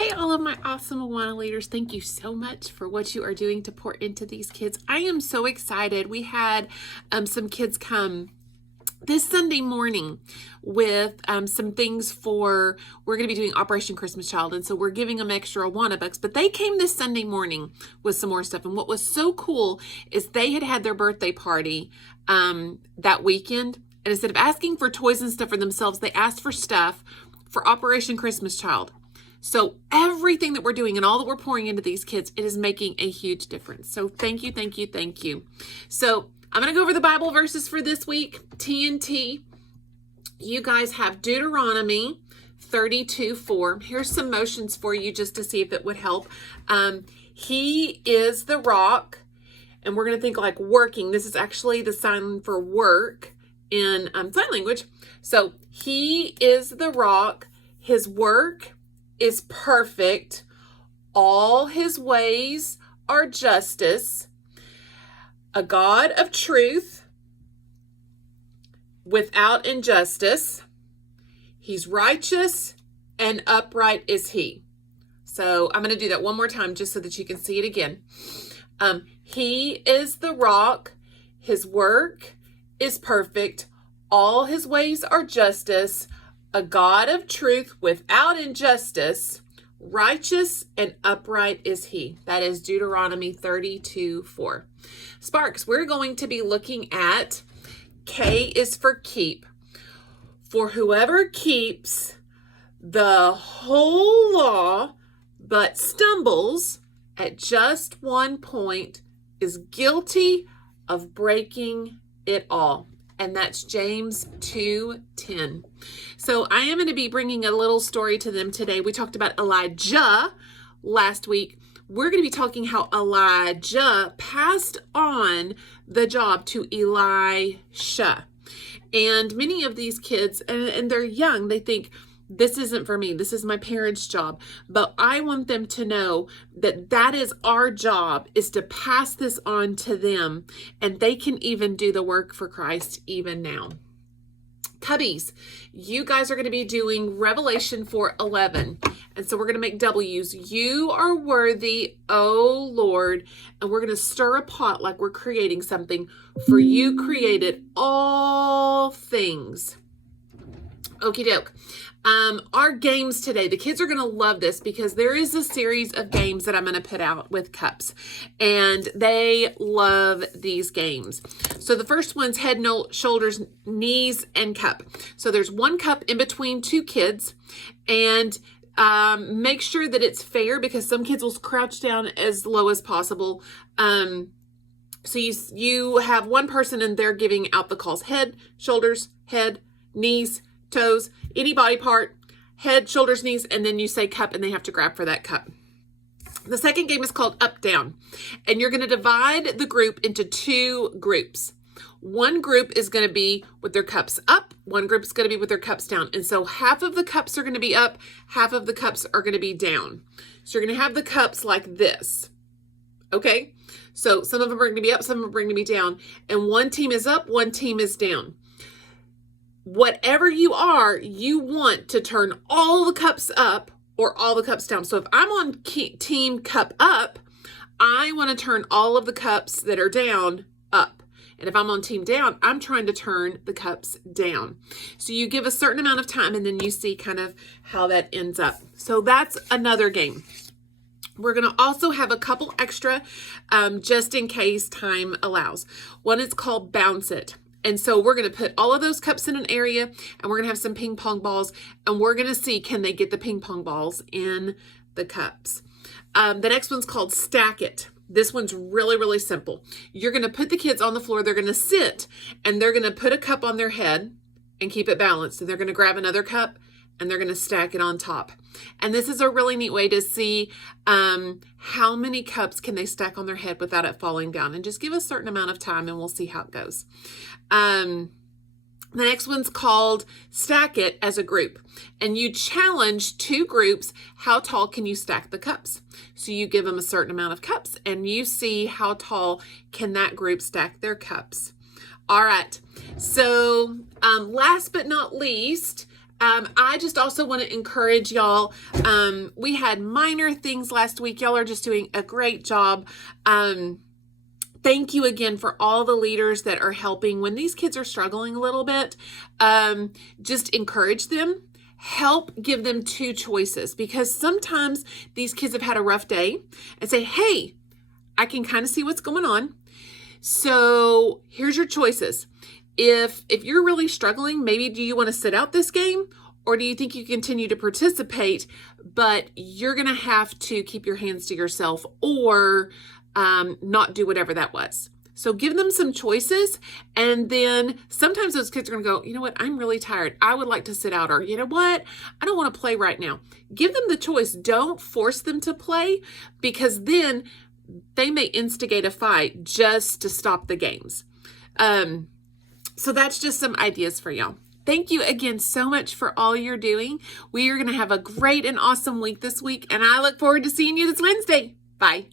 Hey, all of my awesome AWANA leaders, thank you so much for what you are doing to pour into these kids. I am so excited. We had some kids come this Sunday morning with some things we're going to be doing Operation Christmas Child, and so we're giving them extra AWANA bucks, but they came this Sunday morning with some more stuff, and what was so cool is they had their birthday party that weekend, and instead of asking for toys and stuff for themselves, they asked for stuff for Operation Christmas Child. So everything that we're doing and all that we're pouring into these kids, it is making a huge difference. So thank you, thank you, thank you. So I'm going to go over the Bible verses for this week. TNT, you guys have Deuteronomy 32:4. Here's some motions for you just to see if it would help. He is the rock, and we're going to think like working. This is actually the sign for work in sign language. So he is the rock. His work is perfect. All his ways are justice. A God of truth without injustice. He's righteous and upright is he. So I'm going to do that one more time just so that you can see it again. He is the rock. His work is perfect. All his ways are justice. A God of truth without injustice, righteous and upright is he. That is Deuteronomy 32:4. Sparks, we're going to be looking at K is for keep. For whoever keeps the whole law but stumbles at just one point is guilty of breaking it all. And that's James 2:10. So I am going to be bringing a little story to them today. We talked about Elijah last week. We're going to be talking how Elijah passed on the job to Elisha. And many of these kids, and they're young, they think, this isn't for me. This is my parents' job. But I want them to know that that is our job, is to pass this on to them. And they can even do the work for Christ even now. Cubbies, you guys are going to be doing Revelation 4:11. And so we're going to make W's. You are worthy, O Lord. And we're going to stir a pot like we're creating something. For you created all things. Okie doke. Our games today, the kids are going to love this because there is a series of games that I'm going to put out with cups, and they love these games. So the first one's head, shoulders, knees, and cup. So there's one cup in between two kids, and make sure that it's fair because some kids will crouch down as low as possible. So you have one person and they're giving out the calls: head, shoulders, head, knees, toes, any body part, head, shoulders, knees, and then you say cup and they have to grab for that cup. The second game is called up, down, and you're going to divide the group into two groups. One group is going to be with their cups up. One group is going to be with their cups down. And so half of the cups are going to be up, half of the cups are going to be down. So you're going to have the cups like this. Okay? So some of them are going to be up, some of them are going to be down. And one team is up, one team is down. Whatever you are, you want to turn all the cups up or all the cups down. So if I'm on team cup up, I want to turn all of the cups that are down up. And if I'm on team down, I'm trying to turn the cups down. So you give a certain amount of time and then you see kind of how that ends up. So that's another game. We're going to also have a couple extra just in case time allows. One is called Bounce It. And so we're going to put all of those cups in an area, and we're going to have some ping pong balls, and we're going to see, can they get the ping pong balls in the cups? The next one's called Stack It. This one's really, really simple. You're going to put the kids on the floor. They're going to sit, and they're going to put a cup on their head and keep it balanced. And they're going to grab another cup, and they're going to stack it on top. And this is a really neat way to see how many cups can they stack on their head without it falling down. And just give a certain amount of time, and we'll see how it goes. The next one's called Stack It as a group. And you challenge two groups, how tall can you stack the cups? So you give them a certain amount of cups, and you see how tall can that group stack their cups. All right. So last but not least, I just also want to encourage y'all. We had minor things last week. Y'all are just doing a great job. Thank you again for all the leaders that are helping when these kids are struggling a little bit. Just encourage them. Help give them two choices, because sometimes these kids have had a rough day, and say, hey, I can kind of see what's going on. So here's your choices. If you're really struggling, maybe do you want to sit out this game, or do you think you continue to participate, but you're going to have to keep your hands to yourself, or not do whatever that was. So give them some choices, and then sometimes those kids are going to go, you know what, I'm really tired. I would like to sit out, or you know what, I don't want to play right now. Give them the choice. Don't force them to play, because then they may instigate a fight just to stop the games. So that's just some ideas for y'all. Thank you again so much for all you're doing. We are going to have a great and awesome week this week, and I look forward to seeing you this Wednesday. Bye.